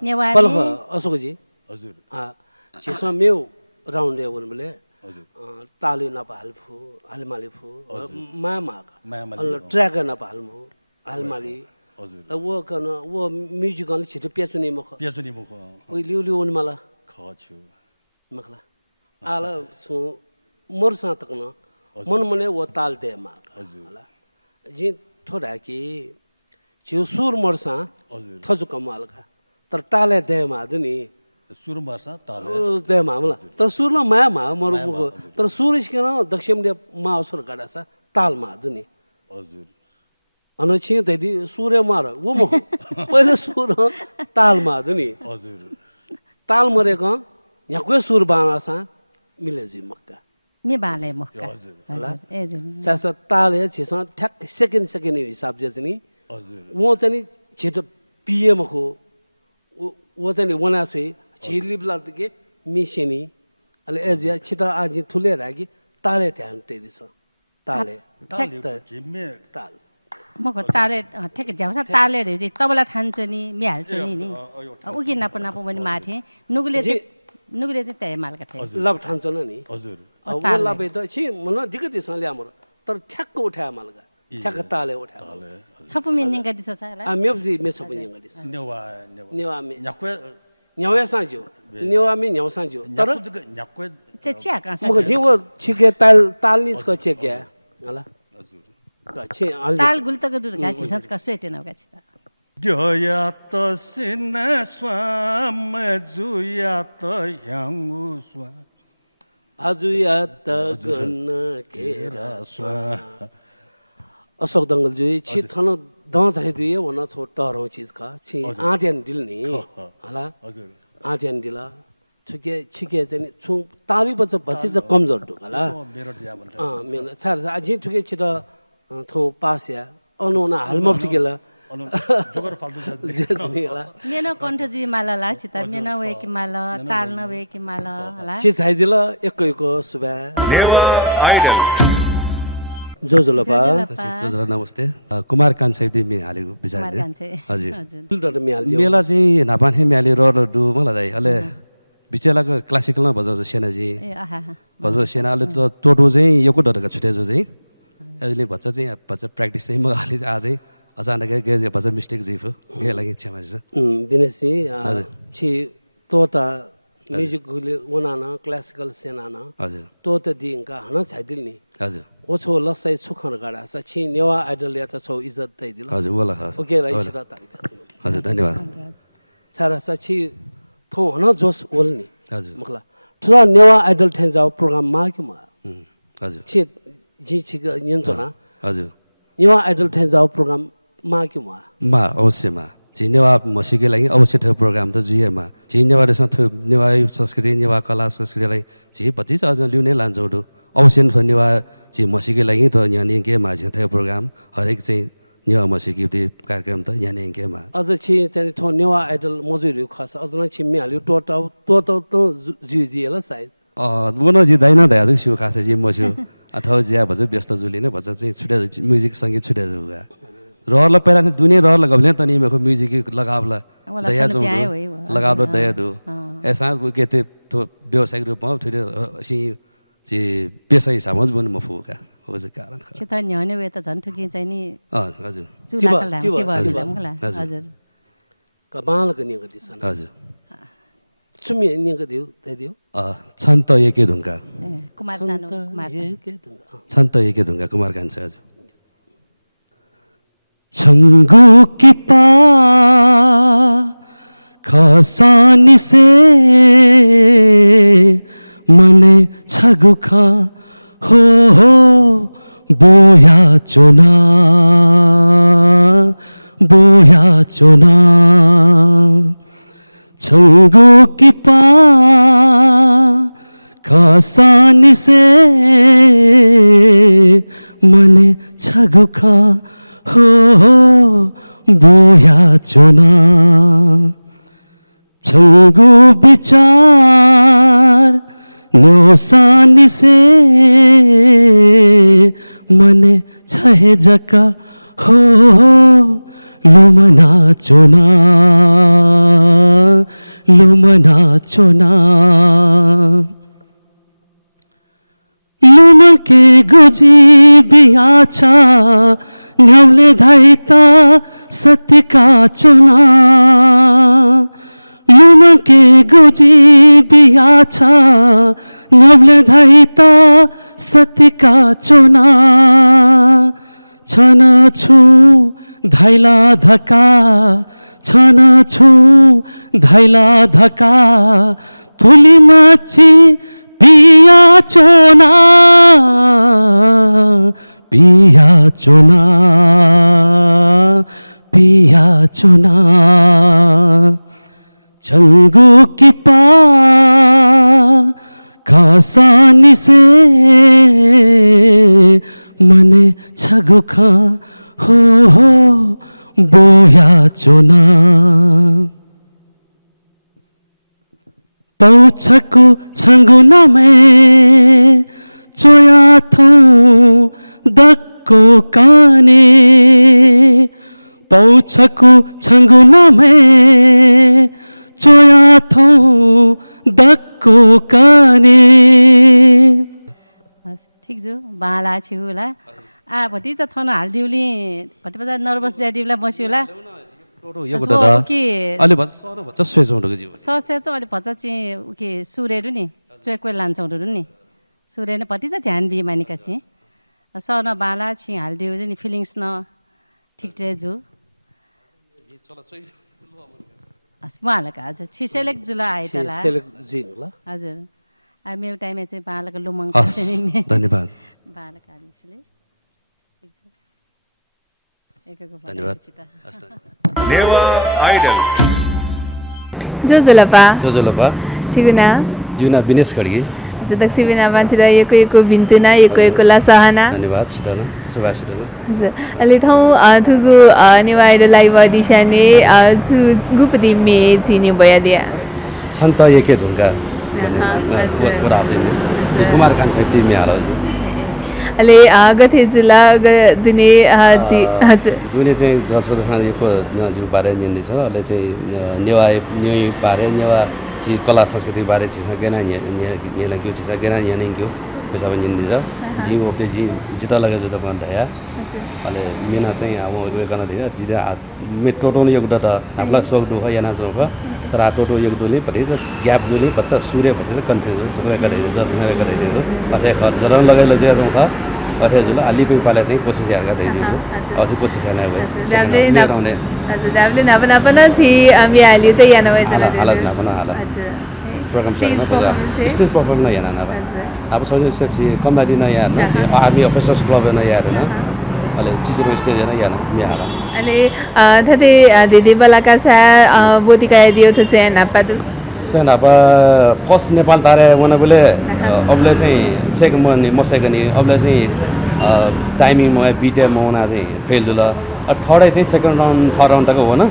नेवा पल अशोक जी हजुर छिसा मेउ राउन्ड दे बोलले हजुर ताले नपाल्फु हालमालिफु मामाका ट्र्याक नपाल्मु हालमाली हजुर वो कन वो म्युजिकल छिटो पेचुनी मुख ओ लिउ उन मला खछु मखला आला सु मोरसा तकन मन मने वो ताल दे मा हजुर जी थोड़ा कि जो सुर मोरसा हजुर थजु कमाल का तर ताले दे मा दुनी सुरमा छ ताल त्यहाँ मामला तर सुरमा माया मा मरुको तर सुरिस्केन दक्षिणले मा असुर गाडासा तालमा दुनी हजुर अनछि त्यदि सूर्य मार वो म पहिले सुर तालमा दुनी हजुर ताल मरेको यहाँको सुर बानासा मिलेजी मक्का मे बाले मक्का होला ए जुन सासा ताल है छिस ठ्याक सेकेन्ड हिसाब जे नि हजुर वो चाहिँ छिटो पिएम को वो चाहिँ वना छै छिलिबला के मिसेनी अले एजिया छिटो आज थुले रागी ताले ध्यान तेदिस ताले ताल मको ताले ठेक झ्याउसा ताले रे चाहिँ तबला ठान्छ नि मिहाल्छ नि उकि नाप नाप पनि माथे नुगुले चाहिँ त्यही मालका थिए लब ठान्छ नि हजुर वो लब त छि मन दिगति स ल्यामर तर ठ्याक्क उठाया मालका ठ्याक्क ताले उठाया छपु मिनिङका दिसो छ होला आ मेबजी मे छपु मिनिङका दिस नेवा नेवा मे न्याक्वे न्यावे सांजो नेवा मे न्याव सांजो तर न्याक्वे चिया कासा मको जीव छिके ताल निस्को चेक्या होला हजुर ताल गुल्तको दुर गाछि सच का स्वेटे न गाछि त ड्योया त सिन स्वाम जुया त याङ्गु स्वा आजुया त गन केरा स्वा अशोक दंगल जो छि थन द चाहिँ दुए वन छो टरौ चीज का छि आट्यान दिल नि होला हजुर आट्यान दिला छुके छिके चाहिँ छु ताली बच बचे ज कमजोर दु होला मेरो दिया भन्छ मेरो छार अझै छुके छि त थो पास्या अनुना हालमफ टिकेला जोगर फाल्टु जनि होला मेनो कण्ठ जी माला ला छि त मेनो वे कि माला ताल न वे कि माला होला छि चाहिँ दिला एकैको सुबा नेवा आइडल जोजोलपा जोजोला नमस्ते कुमार कान्छे मे हालेको विचार हजुर मेला चाहिँ नापाने म्याले र डु मलाई अहिले बिचेलाको क्लासिकलमा बजाउँछ सेनाजी बजाउँछ सेनाले त टोटो चाहिँ योको डरका छुट्याएको चाहिँ अहिले बच्चा चाहिँ बच्चा प्र्याक्टिस चाहिँ मगाले आजै अचानक गे बच्चा मिस्टेक जिफ गे लागि क्षमा छ दिनेशजी छि तोता म्युजिक गुले वनाना क्लासिकल सेनाना हजुर तोता दिङका हन छाइदिल नि हजुर ओछो लसै सुखन गाडा स छि नेवा आइडल या त छौ इज्जत दै दिल हजुर वला ओके राइ छ त हजुर धन्यवाद सारा स छि थो हन जोस ओल्नी हजुर मखला थुरा नेवा आइडल ठेन जाउ प्रोग्राम मा के मा हजुर छि जी छि यन्चना हजुर नेवा आइडल ठेन जाउ प्रोग्राम मा के मा अवश्यमा नेवा मसिके लागि अवश्य थियो प्रोग्राम त जुएमा नेवासँग थियो नेवा संस्कृति नेवा कला संस्कृतिलाई पछि अझ ल्याउनै लान्छौँ अवश्य थियो नेवा मसिके लागि त यहाँ निकेमा थियो प्रोग्राम हरेक चाहिँ नेवा मसिके कार्यक्रम त यहाँ निकेमा अझ छि चाहिँ थो नेवा आइडल मजुरी खास अझ न छिम्मे हाल्यो टोट त जुजी होला सायद बुन जी दाइन दाइ सिउ खासै जी मस्यो अथवा ज्या भन्छ व्यस्त जुली नै भन्छ चाहिँ छुट्या म्युजिक सङ्गीत छुट्या जुगा रहल पहिला दुनियाँ रहल गब्ले त नि मेको म्युजिक लगावला दया जों लगावला दया दु ऐसा के ते तो व्यवसायिक रूपमा थोड़े सी जे पेशा हिसाबमा बन मफुका हो जे कारण छ त न्याउने वे त झन् ठुकी चाहिँ नि हजुर चुलाका होला हजुर कबाल गनी गदिसन हजुर चुमी निको दिउ ते दिउ छन् त एके ढुङ्गा कुमार सानो कुमार एके ढुङ्गा छन् त एके ढुङ्गा कुमार कान्छ हजुर छंगू की पा खसानी से मने छगु खा हो बोया चोना छंगू की पा खसानी से मने छगु खा हो बोया चोना छंगू विचार न्योसानी से मने छहे जका हो लुमना चोना लुम के गुजी बिया छा न्याउले धाइता सत्यका चोना लुम के गुजी बिया छा न्याउले धाइता सत्यका चोना छन छु धाइला धका छन छु धैला धका तुली माची पिया चोना पिया चोना पिया चोना चंगू की पा खासानी से मने छगु खा हो बोया चोना पौछको छंगुना में चोया थो दक्को काने पौछको छंगुना में चोया थो दक्को काने ठिक छु बाला छु होला आ भति त थन हालदिउली भति बजा नर्भस ज्यादिउला बस्युला टोटो यो गडा कि अलि भन्छ सरो भन्छ स्वेचौँडको जीव ससे चाहिँ अलि भन्छ चाहिँ के सुरेहरू नि चोक्वे लान्छौँहरू नि सुरे ने भति चाहिँ ध्यान बिहे मानिका छि स न बाला छि हालदिउ नि फिलिङ्स न ठिक चाहिँ जु बालका हजुर छि सेलेक्ट जुला आइतला हजुर हामी टाइममा चाहिँ बालका लुमङ धन्यवाद बालका आलिसले धन्यवाद नेवा आइडल जोजोलपा चिगुना जुना विनेश खड्गी दक्षिणा मान्छे एको भिन्तुना एको ला सहना धन्यवाद सिताना सुभाष सिताना अलि ठाउँ थुगु निवाइड लाइभ अडिसने जु गुपदी मे जिने भया दिया छन्त एके ढुङ्गा कुमार कान साहित्य मे हाल अलि गथे जुला दुने जी हजुर दुने चाहिँ जसको खान एको जु बारे निन्दै छ अहिले चाहिँ नेवा न्यु बारे नेवा ची कला संस्कृति बारे चीज गेना ये लग्यो चीज गेना ये नहीं क्यों पैसा बन जिंदी जा जी वो पे जी जिता लगे जो तब अंदर है वाले मीना से यहाँ वो एक करना दिया जिधर में टोटो ने योगदान था आपला सोग दो है या ना सोग तर आ टोटो योगदान नहीं पड़े जब गैप जो नहीं पता सूर्य पता जब कंफ्यूज सब एक कर दे जब में एक कर दे तो पता है खर जरा लगे लगे ऐसा था और है जो ला अली पे पाले से कोशिश यार दे दी तो और से कोशिश है ना भाई दाबले ना बना बना छी अमी आली तो या ना वैसे हालत ना बना हालत प्रोग्राम करना पड़ा स्टेज परफॉर्म ना यार ना अब सोचो सब ची कॉमेडी ना यार ना आर्मी ऑफिसर्स क्लब ना यार ना अले चीज़ों स्टेज ना यार ना मैं हाला अले थते दीदी वाला का सा बोती का दियो थे से ना पादु से ना पा फर्स्ट नेपाल तारे वना बोले अबले से सेकंड मसेकनी अबले से टाइमिंग में बीटे में होना थे फेल दुला और third I think second round तक हो ना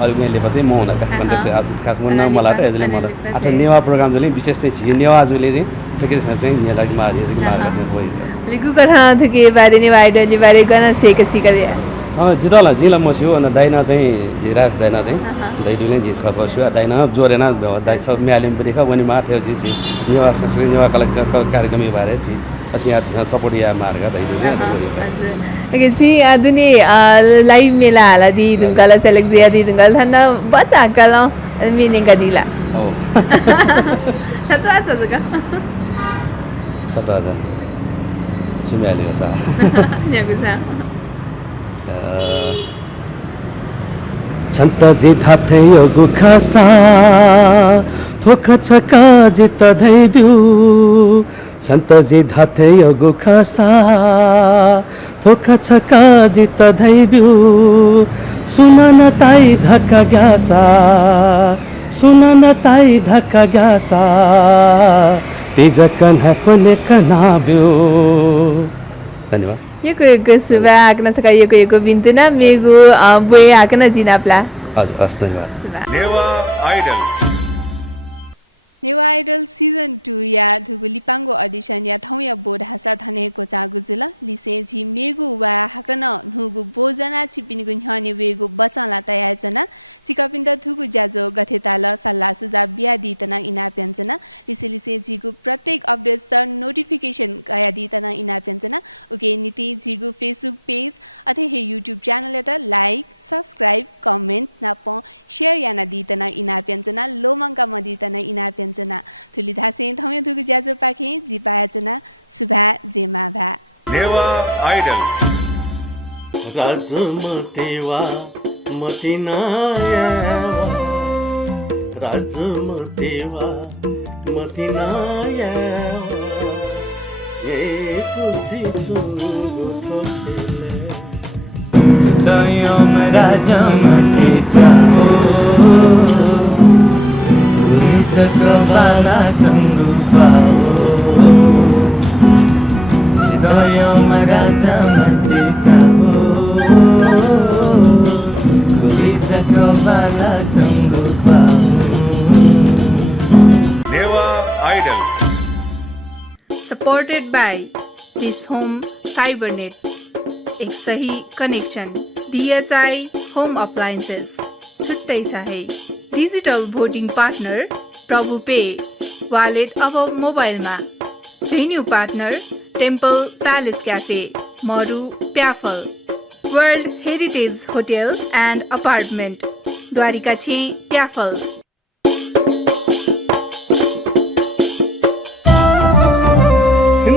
और मैले पछि म हुन काठमाडौँ से आज खास म न मलाई त यसले मलाई आठ नेवा प्रोग्राम जले विशेष चाहिँ नेवा जुले चाहिँ ठिकै छ चाहिँ यहाँलाई मार्यो चाहिँ मार्का चाहिँ होइ लिगु कथा थके बारे ने वाइडली बारे गना सेक सिकले जितला जिला मस्यो अनि दाइना चाहिँ जिरास दाइना चाहिँ दाइडुले जित खपस्यो दाइना जोरेना दाइ सब म्यालिम पनि खा वनि माथ्यो चाहिँ नेवा खसले नेवा कार्यक्रम बारे चाहिँ ਅਸੀਂ ਅੱਜ सपोर्ट या मार्गा दाइडुले ओके जी आदुने लाइभ मेला हाला दि दुंगाला सेलेक्ट जिया दि दुंगाल थाना बचा कला मीनिंग का दिला ओ सतो आछ जगा सतो आछ सुम्याले सा न्यागु सा छन्त जे थाथे योगु खासा थोका छका जित धैब्यु छन्त जे थाथे योगु खासा थोका छका जित धैब्यु सुनन ताई धक्का ग्यासा सुनन ताई धक्का ग्यासा तेज कन्हा पने कनाब्यु धन्यवाद यो सुबा आकना सका यो बिन्तुना मेगु बोय आकना जिनाप्ला हजुर हस् धन्यवाद Newa idol Newa idol season 2 या धुगु लिपाङ्गो अडिसन या थौ या बोर्ड हासा थनेको चागु जुल लिसे झि मेगु वा हाकन नुगु बोजना छिपिनिगु न्हने वेगु बचाला तयाजना चिकपिन्द थुगु ज्याजो गथेताल सल्लाह सुझाव बिया दितना इना प्यञ्जना लिसे लिसे झिगु प्रत्येक अपडेट्स त नोटिफिकेसन गया दितना इना प्यञ्जना ओके नीति झिगु फेसबुक पेज अथे हे युट्युब च्यानल त लाइक सब्स्क्राइब कमेन्ट नाप शेयर याना दितना इना प्यञ्जना लोमंका मदितना इना जना थुली धासे थौया थुगु ज्याजो पाखे जिपायाजना सुभा जेमा भा नेवा आइडल राजमतेवा मतिनाया राजमतेवा मतिनाया खुसी चुङ्गो ठोकेले दयम राजमते चाहो बाला चङ्गु पाओ दयम राजमते चाहो बाला चङ्गु पाओ Newa idol supported by this home fibernet, एक सही कनेक्सन DHI होम अप्लायन्सेस, छुट्टै चाहे digital voting partner Prabhu pay, wallet अब मोबाइलमा, venue partner temple palace cafe Maru Pyaphal, world heritage hotel and apartment Dwarika छे प्याफल।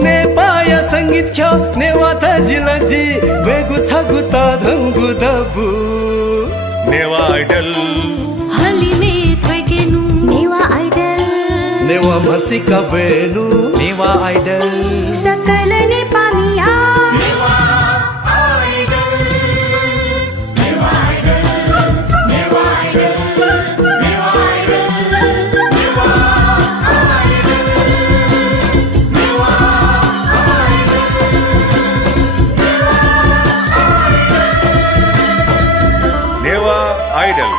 नेपाय संगीत ख्यो नेवाता जिलाजी वेगु छगु त धंगु दबु नेवा आइडल हलिमे थ्वेकेनु नेवा आइडल नेवा मसिका बेनु नेवा आइडल सकल नेपालीया Newa idol Newa idol Newa idol Newa idol Newa idol Newa Newa idol